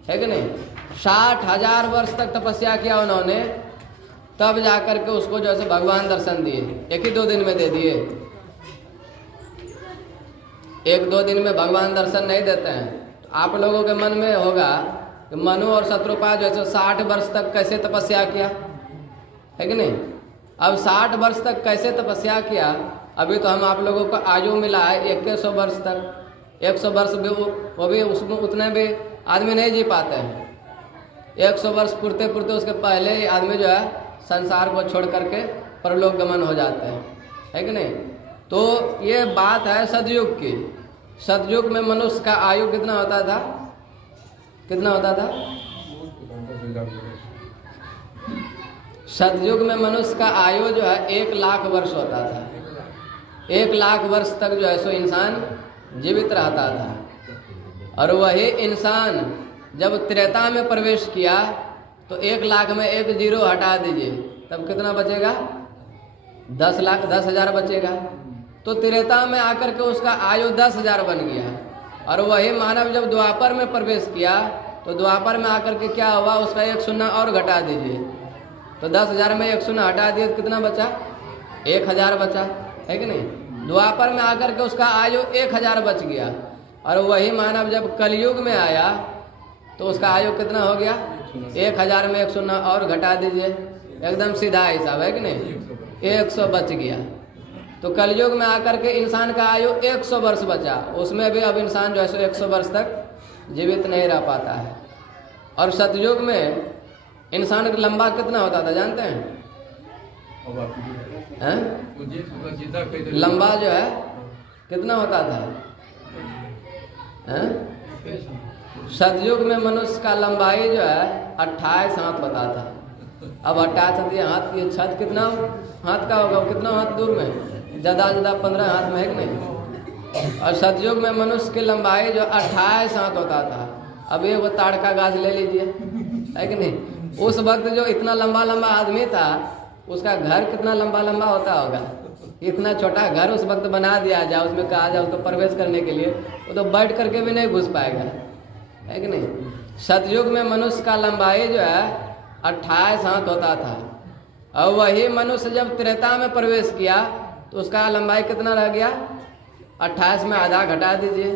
है कि नहीं। 60,000 वर्ष तक तपस्या किया उन्होंने, तब जाकर के उसको जो है भगवान दर्शन दिए। एक ही 2 दिन में दे दिए, 1-2 दिन में भगवान दर्शन नहीं देते हैं। तो आप लोगों के मन में होगा कि मनु और शत्रुपा जो है 60 वर्ष तक कैसे तपस्या किया, है कि नहीं। अब 60 वर्ष तक कैसे तपस्या किया? अभी तो हम आप लोगों को आयु मिला है 2100 वर्ष तक। 100 वर्ष भी वो भी उसमें उतने भी आदमी नहीं जी पाते हैं। 100 वर्ष पूरते पूरते उसके पहले ही आदमी जो है संसार को छोड़ करके परलोक गमन हो जाते हैं, है कि नहीं। तो ये बात है सतयुग की। सतयुग में मनुष्य का आयु कितना होता था? कितना होता था? सतयुग में मनुष्य का आयु जो है 1 लाख वर्ष होता था। 1 लाख वर्ष तक जो है सो इंसान जीवित रहता था। और वही इंसान जब त्रेता में प्रवेश किया तो 1 लाख में 1 जीरो हटा दीजिए, तब कितना बचेगा? 10,00,000 बचेगा। तो त्रेता में आकर के उसका आयु 10,000 बन गया। और वही मानव जब द्वापर में प्रवेश किया तो द्वापर में आकर के क्या हुआ? उसका 1 शून्य और घटा दीजिए, तो 10,000 में 1 शून्य हटा दिए तो कितना बचा? 1,000 बचा, है कि नहीं। द्वापर में आकर के उसका आयु 1,000 बच गया। और वही मानव जब कलयुग में आया तो उसका आयु कितना हो गया? 1,000 में 1 शून्य और घटा दीजिए, एकदम सीधा हिसाब, है कि नहीं। 100 बच गया। तो कलयुग में आकर के इंसान का आयु 100 वर्ष बचा। उसमें भी अब इंसान जो है 100 वर्ष तक जीवित नहीं रह पाता है। और सतयुग में इंसान का लंबा कितना होता था जानते हैं? लंबा जो है कितना होता था? सतयुग में मनुष्य का लंबाई जो है 28 हाथ होता था। अब 28 हाथ, ये छत कितना हाथ का होगा, कितना हाथ दूर में, ज़्यादा 15 हाथ में है कि नहीं। और सतयुग में मनुष्य की लंबाई जो 28 हाथ होता था। अब ये वो ताड़ का गाछ ले लीजिए, है कि नहीं। उस वक्त जो इतना लंबा लंबा आदमी था, उसका घर कितना लंबा लंबा होता होगा। इतना छोटा घर उस वक्त बना दिया जाए, उसमें कहा जाए उसको प्रवेश करने के लिए, वो तो बैठ करके भी नहीं घुस पाएगा, है कि नहीं। सतयुग में मनुष्य का लंबाई जो है 28 हाथ होता था। और वही मनुष्य जब त्रेता में प्रवेश किया तो उसका लंबाई कितना रह गया, 28 में आधा घटा दीजिए,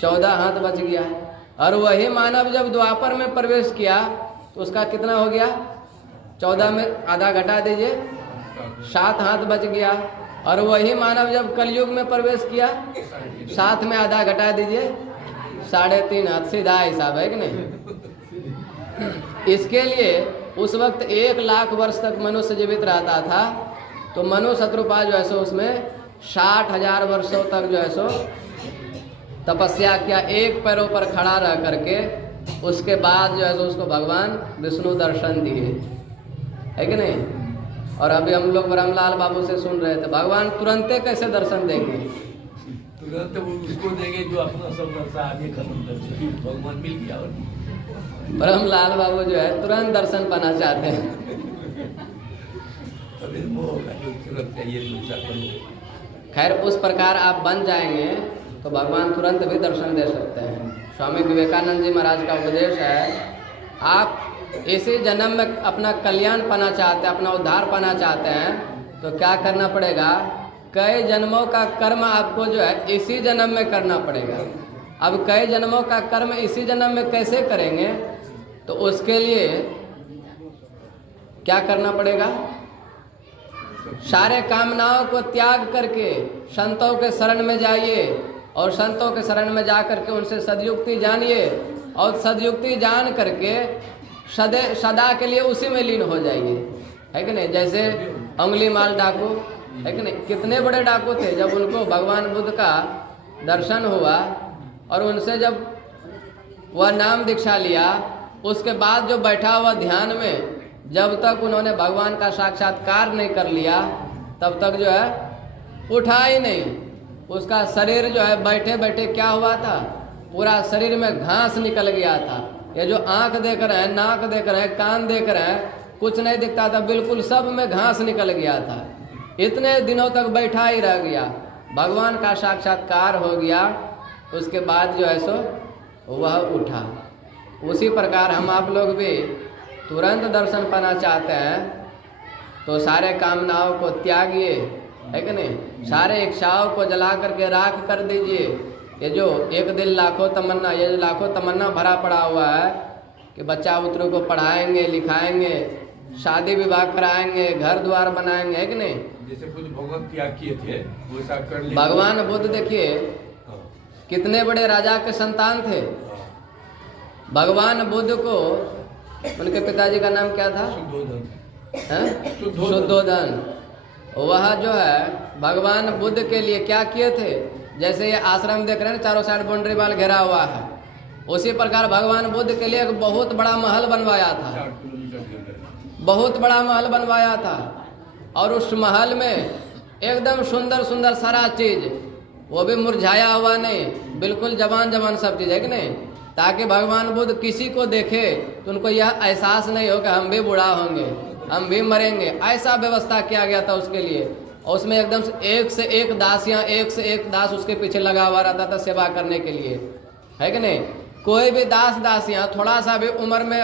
14 हाथ बच गया। और वही मानव जब द्वापर में प्रवेश किया तो उसका कितना हो गया, 14 में आधा घटा दीजिए, 7 हाथ बच गया। और वही मानव जब कलयुग में प्रवेश किया, 7 में आधा घटा दीजिए, 3.5 हाथ। सीधा हिसाब है कि नहीं। इसके लिए उस वक्त 1 लाख वर्ष तक मनुष्य जीवित रहता था। तो मनु शत्रुपा जो है सो उसमें 60,000 वर्षों तक जो है सो तपस्या किया, एक पैरों पर खड़ा रह करके। उसके बाद जो है सो उसको भगवान विष्णु दर्शन दिए, है कि नहीं। और अभी हम लोग ब्रह्मलाल बाबू से सुन रहे थे, भगवान तुरंते कैसे दर्शन देंगे, तुरंत वो उसको देंगे जो अपना सब आगे खत्म कर चुकी, भगवान मिल गया। ब्रह्मलाल बाबू जो है तुरंत दर्शन पाना चाहते हैं। खैर उस प्रकार आप बन जाएंगे तो भगवान तुरंत भी दर्शन दे सकते हैं। स्वामी विवेकानंद जी महाराज का उपदेश है, आप इसी जन्म में अपना कल्याण पाना चाहते हैं, अपना उद्धार पाना चाहते हैं, तो क्या करना पड़ेगा, कई जन्मों का कर्म आपको जो है इसी जन्म में करना पड़ेगा। अब कई जन्मों का कर्म इसी जन्म में कैसे करेंगे, तो उसके लिए क्या करना पड़ेगा, सारे कामनाओं को त्याग करके संतों के शरण में जाइए, और संतों के शरण में जा करके उनसे सदयुक्ति जानिए, और सदयुक्ति जान करके सदा के लिए उसी में लीन हो जाइए, है कि नहीं। जैसे अंगुली माल डाकू, है कि नहीं, कितने बड़े डाकू थे, जब उनको भगवान बुद्ध का दर्शन हुआ और उनसे जब वह नाम दीक्षा लिया, उसके बाद जो बैठा हुआ ध्यान में, जब तक उन्होंने भगवान का साक्षात्कार नहीं कर लिया, तब तक जो है उठा ही नहीं। उसका शरीर जो है बैठे बैठे क्या हुआ था, पूरा शरीर में घास निकल गया था। ये जो आंख देख रहे हैं, नाक देख रहे हैं, कान देख रहे हैं, कुछ नहीं दिखता था, बिल्कुल सब में घास निकल गया था। इतने दिनों तक बैठा ही रह गया, भगवान का साक्षात्कार हो गया, उसके बाद जो है सो वह उठा। उसी प्रकार हम आप लोग भी तुरंत दर्शन पाना चाहते हैं तो सारे कामनाओं को त्यागिए, है कि नहीं, सारे इच्छाओं को जला करके राख कर दीजिए। ये जो एक दिल लाखों तमन्ना, ये जो लाखों तमन्ना भरा पड़ा हुआ है कि बच्चा पुत्रों को पढ़ाएंगे, लिखाएंगे, शादी विवाह कराएंगे, घर द्वार बनाएंगे, है कि नहीं। जैसे कुछ भगवान त्याग किए थे वैसा कर ले। भगवान बुद्ध देखिए कितने बड़े राजा के संतान थे। भगवान बुद्ध को, उनके पिताजी का नाम क्या था, शुद्धोधन। वह जो है भगवान बुद्ध के लिए क्या किए थे, जैसे ये आश्रम देख रहे हैं, चारों साइड बाउंड्री वाल घेरा हुआ है, उसी प्रकार भगवान बुद्ध के लिए एक बहुत बड़ा महल बनवाया था, बहुत बड़ा महल बनवाया था। और उस महल में एकदम सुंदर सुंदर सारा चीज, वो भी मुरझाया हुआ नहीं, बिल्कुल जवान जवान सब चीज, है कि नहीं, ताकि भगवान बुद्ध किसी को देखे तो उनको यह एहसास नहीं हो कि हम भी बूढ़ा होंगे, हम भी मरेंगे। ऐसा व्यवस्था किया गया था उसके लिए। और उसमें एकदम से एक दासियां, एक से एक दास उसके पीछे लगा हुआ रहता था सेवा करने के लिए, है कि नहीं। कोई भी दास दासियां थोड़ा सा भी उम्र में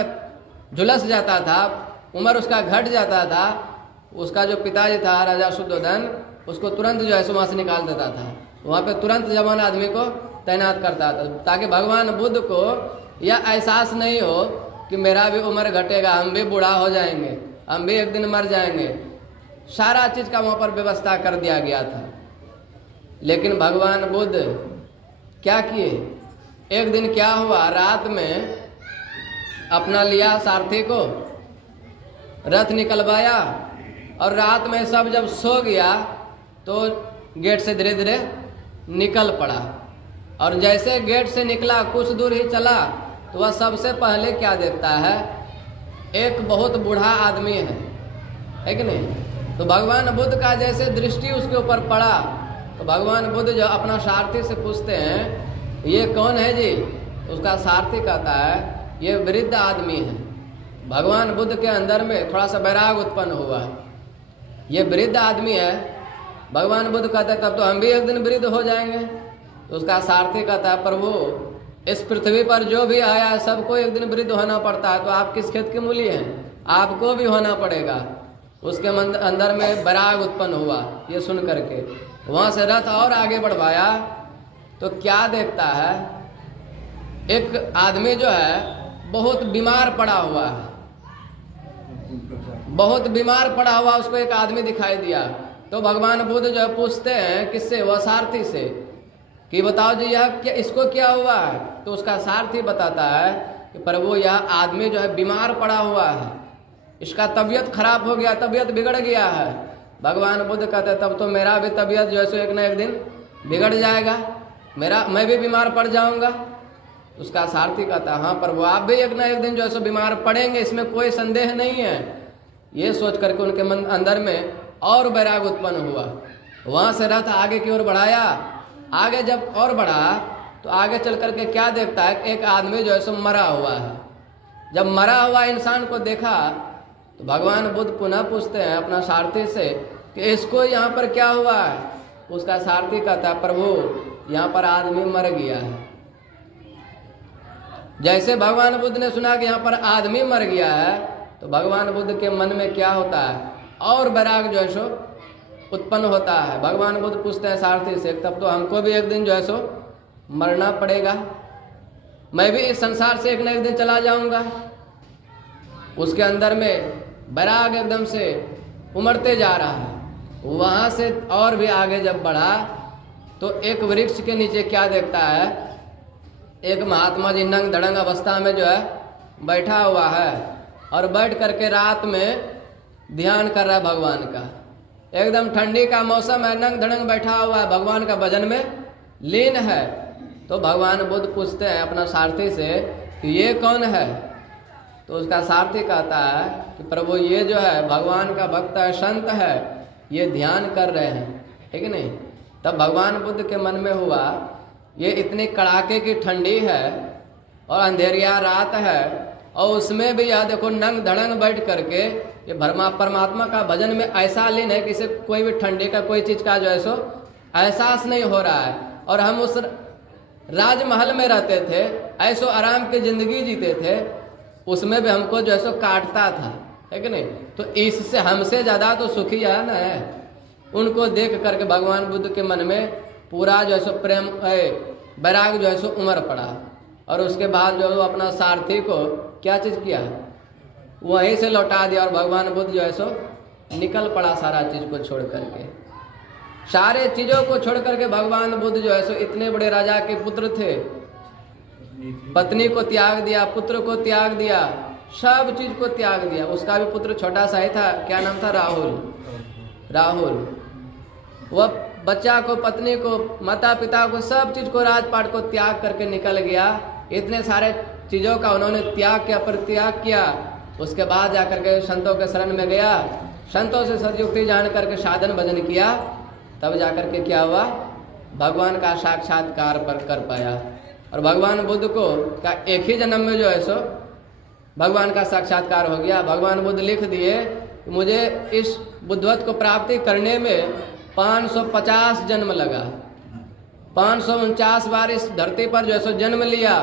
झुलस जाता था, उम्र उसका घट जाता था, उसका जो पिताजी था राजा शुद्धोधन, उसको तुरंत जो है वहाँ से निकाल देता था, वहाँ पे तुरंत जवान आदमी को तैनात करता था, ताकि भगवान बुद्ध को यह एहसास नहीं हो कि मेरा भी उम्र घटेगा, हम भी बूढ़ा हो जाएंगे, हम भी एक दिन मर जाएंगे। सारा चीज का वहाँ पर व्यवस्था कर दिया गया था। लेकिन भगवान बुद्ध क्या किए, एक दिन क्या हुआ, रात में अपना लिया सारथी को, रथ निकलवाया, और रात में सब जब सो गया तो गेट से धीरे धीरे निकल पड़ा। और जैसे गेट से निकला कुछ दूर ही चला तो वह सबसे पहले क्या देखता है, एक बहुत बूढ़ा आदमी है कि नहीं। तो भगवान बुद्ध का जैसे दृष्टि उसके ऊपर पड़ा तो भगवान बुद्ध जो अपना सारथी से पूछते हैं ये कौन है जी। उसका सारथी कहता है ये वृद्ध आदमी है। भगवान बुद्ध के अंदर में थोड़ा सा वैराग उत्पन्न हुआ, ये वृद्ध आदमी है। भगवान बुद्ध कहते हैं तब तो हम भी एक दिन वृद्ध हो जाएंगे। तो उसका सारथी कहता है प्रभु इस पृथ्वी पर जो भी आया सबको एक दिन वृद्ध होना पड़ता है, तो आप किस खेत के मूली हैं, आपको भी होना पड़ेगा। उसके अंदर में वैराग उत्पन्न हुआ ये सुन करके। वहाँ से रथ और आगे बढ़वाया तो क्या देखता है, एक आदमी जो है बहुत बीमार पड़ा हुआ है, बहुत बीमार पड़ा हुआ उसको एक आदमी दिखाई दिया। तो भगवान बुद्ध जो है पूछते हैं किससे, वह सारथी से कि बताओ जी यह क्या, इसको क्या हुआ है। तो उसका सारथी बताता है कि प्रभु यह आदमी जो है बीमार पड़ा हुआ है, इसका तबीयत खराब हो गया, तबीयत बिगड़ गया है। भगवान बुद्ध कहते हैं तब तो मेरा भी तबीयत जो है एक ना एक दिन बिगड़ जाएगा, मैं भी बीमार पड़ जाऊंगा। उसका सारथी कहता है हाँ प्रभु आप भी एक ना एक दिन जो है बीमार पड़ेंगे, इसमें कोई संदेह नहीं है। ये सोच करके उनके मन अंदर में और वैराग उत्पन्न हुआ। वहाँ से रथ आगे की ओर बढ़ाया। आगे जब और बढ़ा तो आगे चल करके क्या देखता है, एक आदमी जो है सो मरा हुआ है। जब मरा हुआ इंसान को देखा तो भगवान बुद्ध पुनः पूछते हैं अपना सारथी से कि इसको यहाँ पर क्या हुआ है। उसका सारथी कहता है प्रभु यहाँ पर आदमी मर गया है। जैसे भगवान बुद्ध ने सुना कि यहाँ पर आदमी मर गया है तो भगवान बुद्ध के मन में क्या होता है, और वैराग जो है सो उत्पन्न होता है। भगवान बुद्ध पूछते हैं सारथी से तब तो हमको भी एक दिन जो है सो मरना पड़ेगा, मैं भी इस संसार से एक न एक दिन चला जाऊंगा। उसके अंदर में वैराग एकदम से उमड़ते जा रहा है। वहाँ से और भी आगे जब बढ़ा तो एक वृक्ष के नीचे क्या देखता है, एक महात्मा जी नंग धड़ंग अवस्था में जो है बैठा हुआ है और बैठ करके रात में ध्यान कर रहा है भगवान का। एकदम ठंडी का मौसम है, नंग धड़ंग बैठा हुआ है, भगवान का भजन में लीन है। तो भगवान बुद्ध पूछते हैं अपना सारथी से कि ये कौन है। तो उसका सारथी कहता है कि प्रभु ये जो है भगवान का भक्त है, संत है, ये ध्यान कर रहे हैं, ठीक है नहीं। तब भगवान बुद्ध के मन में हुआ ये इतनी कड़ाके की ठंडी है और अंधेरिया रात है और उसमें भी यह देखो नंग धड़ंग बैठ करके ये परमात्मा का भजन में ऐसा लीन है कि इसे कोई भी ठंडी का कोई चीज का जो है सो एहसास नहीं हो रहा है। और हम उस राजमहल में रहते थे, ऐसो आराम की जिंदगी जीते थे, उसमें भी हमको जो है सो काटता था, है कि नहीं। तो इससे हमसे ज्यादा तो सुखी है ना है। उनको देख करके भगवान बुद्ध के मन में पूरा जो है सो प्रेम वैराग जो है सो उमड़ पड़ा। और उसके बाद जो अपना सारथी को क्या चीज किया, वहीं से लौटा दिया और भगवान बुद्ध जो है सो निकल पड़ा सारा चीज को छोड़ करके। सारे चीजों को छोड़ करके भगवान बुद्ध जो है सो इतने बड़े राजा के पुत्र थे, पत्नी को त्याग दिया, पुत्र को त्याग दिया, सब चीज को त्याग दिया। उसका भी पुत्र छोटा सा ही था, क्या नाम था, राहुल। वह बच्चा को, पत्नी को, माता पिता को, सब चीज को, राजपाट को त्याग करके निकल गया। इतने सारे चीजों का उन्होंने त्याग किया, परित्याग किया। उसके बाद जाकर के संतों के शरण में गया, संतों से सदयुक्ति जान करके साधन भजन किया, तब जाकर के क्या हुआ, भगवान का साक्षात्कार कर पाया। और भगवान बुद्ध को क्या एक ही जन्म में जो है सो भगवान का साक्षात्कार हो गया। भगवान बुद्ध लिख दिए मुझे इस बुद्धत्व को प्राप्ति करने में 550 जन्म लगा, 549 बार इस धरती पर जो है सो जन्म लिया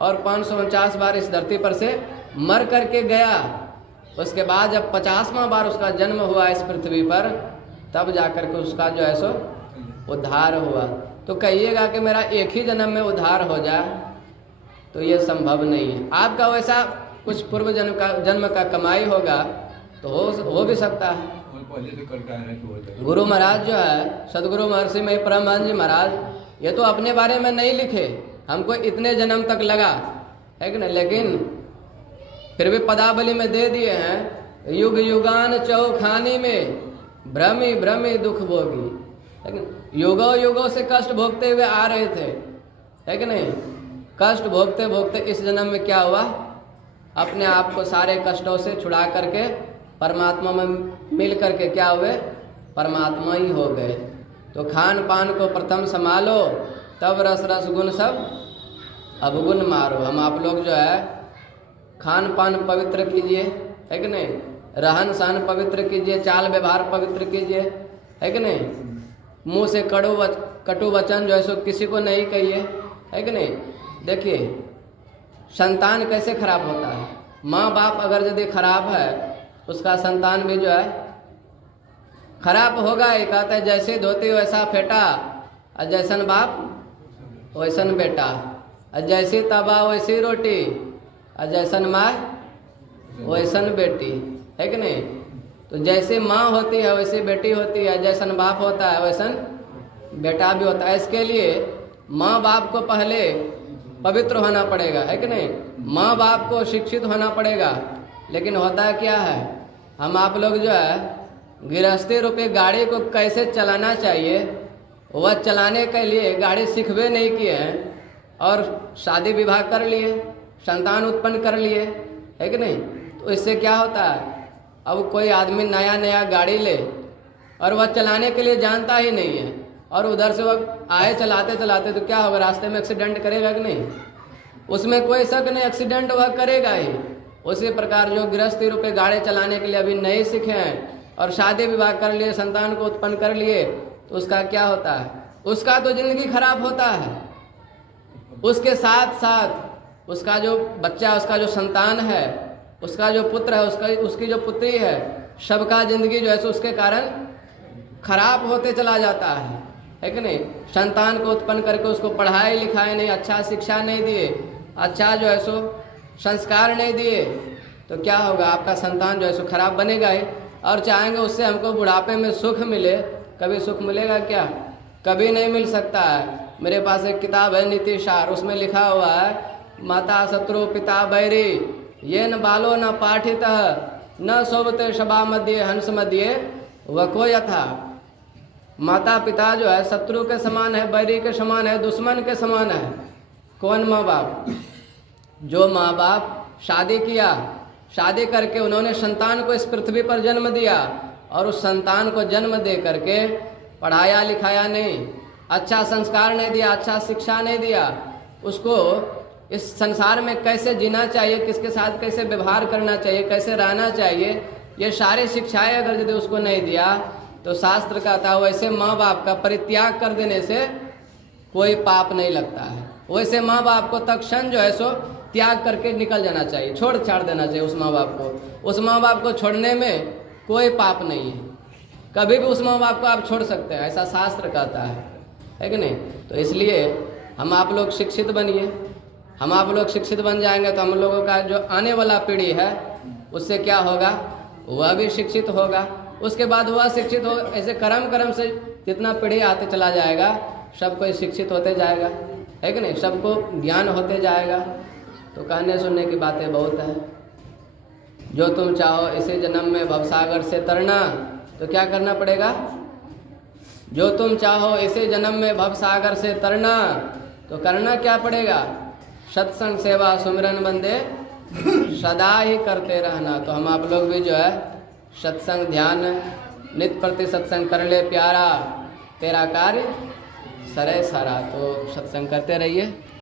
और 549 बार इस धरती पर से मर करके गया। उसके बाद जब 50वां बार उसका जन्म हुआ इस पृथ्वी पर, तब जाकर के उसका जो है सो उद्धार हुआ। तो कहिएगा कि मेरा एक ही जन्म में उद्धार हो जाए, तो ये संभव नहीं है। आपका वैसा कुछ पूर्व जन्म का कमाई होगा तो हो भी सकता है। गुरु महाराज जो है सदगुरु महर्षि में परमहंस जी महाराज, ये तो अपने बारे में नहीं लिखे, हमको इतने जन्म तक लगा, है कि नहीं, लेकिन फिर भी पदावली में दे दिए हैं, युग युगान चौखानी में भ्रमी भ्रमी दुख भोगी। लेकिन युगों युगों से कष्ट भोगते हुए आ रहे थे, है कि नहीं। कष्ट भोगते भोगते इस जन्म में क्या हुआ, अपने आप को सारे कष्टों से छुड़ा करके परमात्मा में मिल करके क्या हुए, परमात्मा ही हो गए। तो खान पान को प्रथम संभालो, तब रस रस गुण सब अवगुण मारो। हम आप लोग जो है खान पान पवित्र कीजिए, है कि नहीं, रहन सहन पवित्र कीजिए, चाल व्यवहार पवित्र कीजिए, है कि नहीं। मुंह से कटु वचन जो है सो किसी को नहीं कहिए, है कि नहीं। देखिए संतान कैसे खराब होता है, माँ बाप अगर यदि खराब है उसका संतान भी जो है खराब होगा ही। कहते हैं जैसे धोती वैसा फेटा, और जैसन बाप वैसन बेटा, और जैसी तवा वैसी रोटी, और जैसन माँ वैसन बेटी, है कि नहीं। तो जैसे माँ होती है वैसी बेटी होती है, जैसन बाप होता है वैसन बेटा भी होता है। इसके लिए माँ बाप को पहले पवित्र होना पड़ेगा, है कि नहीं। माँ बाप को शिक्षित होना पड़ेगा। लेकिन होता क्या है, हम आप लोग जो है गृहस्थी रूपी गाड़ी को कैसे चलाना चाहिए वह चलाने के लिए गाड़ी सीखवे नहीं किए हैं, और शादी विवाह कर लिए, संतान उत्पन्न कर लिए, है कि नहीं। तो इससे क्या होता है, अब कोई आदमी नया नया गाड़ी ले और वह चलाने के लिए जानता ही नहीं है, और उधर से वह आए चलाते चलाते तो क्या होगा, रास्ते में एक्सीडेंट करेगा कि नहीं। उसमें कोई शक नहीं, एक्सीडेंट वह करेगा ही। उसी प्रकार जो गृहस्थी रूपी गाड़ी चलाने के लिए अभी नहीं सीखे हैं और शादी विवाह कर लिए, संतान को उत्पन्न कर लिए, तो उसका क्या होता है, उसका तो जिंदगी खराब होता है। उसके साथ साथ उसका जो बच्चा, उसका जो संतान है, उसका जो पुत्र है, उसकी जो पुत्री है, सबका जिंदगी जो है सो उसके कारण खराब होते चला जाता है कि नहीं। संतान को उत्पन्न करके उसको पढ़ाई लिखाई नहीं, अच्छा शिक्षा नहीं दिए, अच्छा जो है सो संस्कार नहीं दिए, तो क्या होगा, आपका संतान जो है सो खराब बनेगा ही। और चाहेंगे उससे हमको बुढ़ापे में सुख मिले, कभी सुख मिलेगा क्या, कभी नहीं मिल सकता है। मेरे पास एक किताब है नीति सार, उसमें लिखा हुआ है माता शत्रु पिता बैरी, ये न बालो न पाठित न शोभते सभा मध्य हंस मध्य वको यथा। माता पिता जो है शत्रु के समान है, बैरी के समान है, दुश्मन के समान है। कौन माँ बाप, जो माँ बाप शादी किया, शादी करके उन्होंने संतान को इस पृथ्वी पर जन्म दिया, और उस संतान को जन्म दे करके पढ़ाया लिखाया नहीं, अच्छा संस्कार नहीं दिया, अच्छा शिक्षा नहीं दिया, उसको इस संसार में कैसे जीना चाहिए, किसके साथ कैसे व्यवहार करना चाहिए, कैसे रहना चाहिए, ये सारी शिक्षाएं अगर यदि उसको नहीं दिया, तो शास्त्र कहता है वैसे माँ बाप का परित्याग कर देने से कोई पाप नहीं लगता है। वैसे माँ बाप को तत्क्षण जो है सो त्याग करके निकल जाना चाहिए, छोड़ छाड़ देना चाहिए उस माँ बाप को। उस माँ बाप को छोड़ने में कोई पाप नहीं है, कभी भी उस माँ बाप को आप छोड़ सकते हैं, ऐसा शास्त्र कहता है कि नहीं। तो इसलिए हम आप लोग शिक्षित बनिए। हम आप लोग शिक्षित बन जाएंगे तो हम लोगों का जो आने वाला पीढ़ी है उससे क्या होगा, वह भी शिक्षित होगा। उसके बाद वह शिक्षित हो, ऐसे कर्म से जितना पीढ़ी आते चला जाएगा सब कोई शिक्षित होते जाएगा, है कि नहीं, सबको ज्ञान होते जाएगा। तो कहने सुनने की बातें बहुत है। जो तुम चाहो इसी जन्म में भवसागर से तरना, तो क्या करना पड़ेगा, जो तुम चाहो इसी जन्म में भवसागर से तरना, तो करना क्या पड़ेगा, सत्संग सेवा सुमिरन बंदे सदा ही करते रहना। तो हम आप लोग भी जो है सत्संग ध्यान नित्य प्रति सत्संग कर ले प्यारा, तेरा कार्य सरे सारा। तो सत्संग करते रहिए।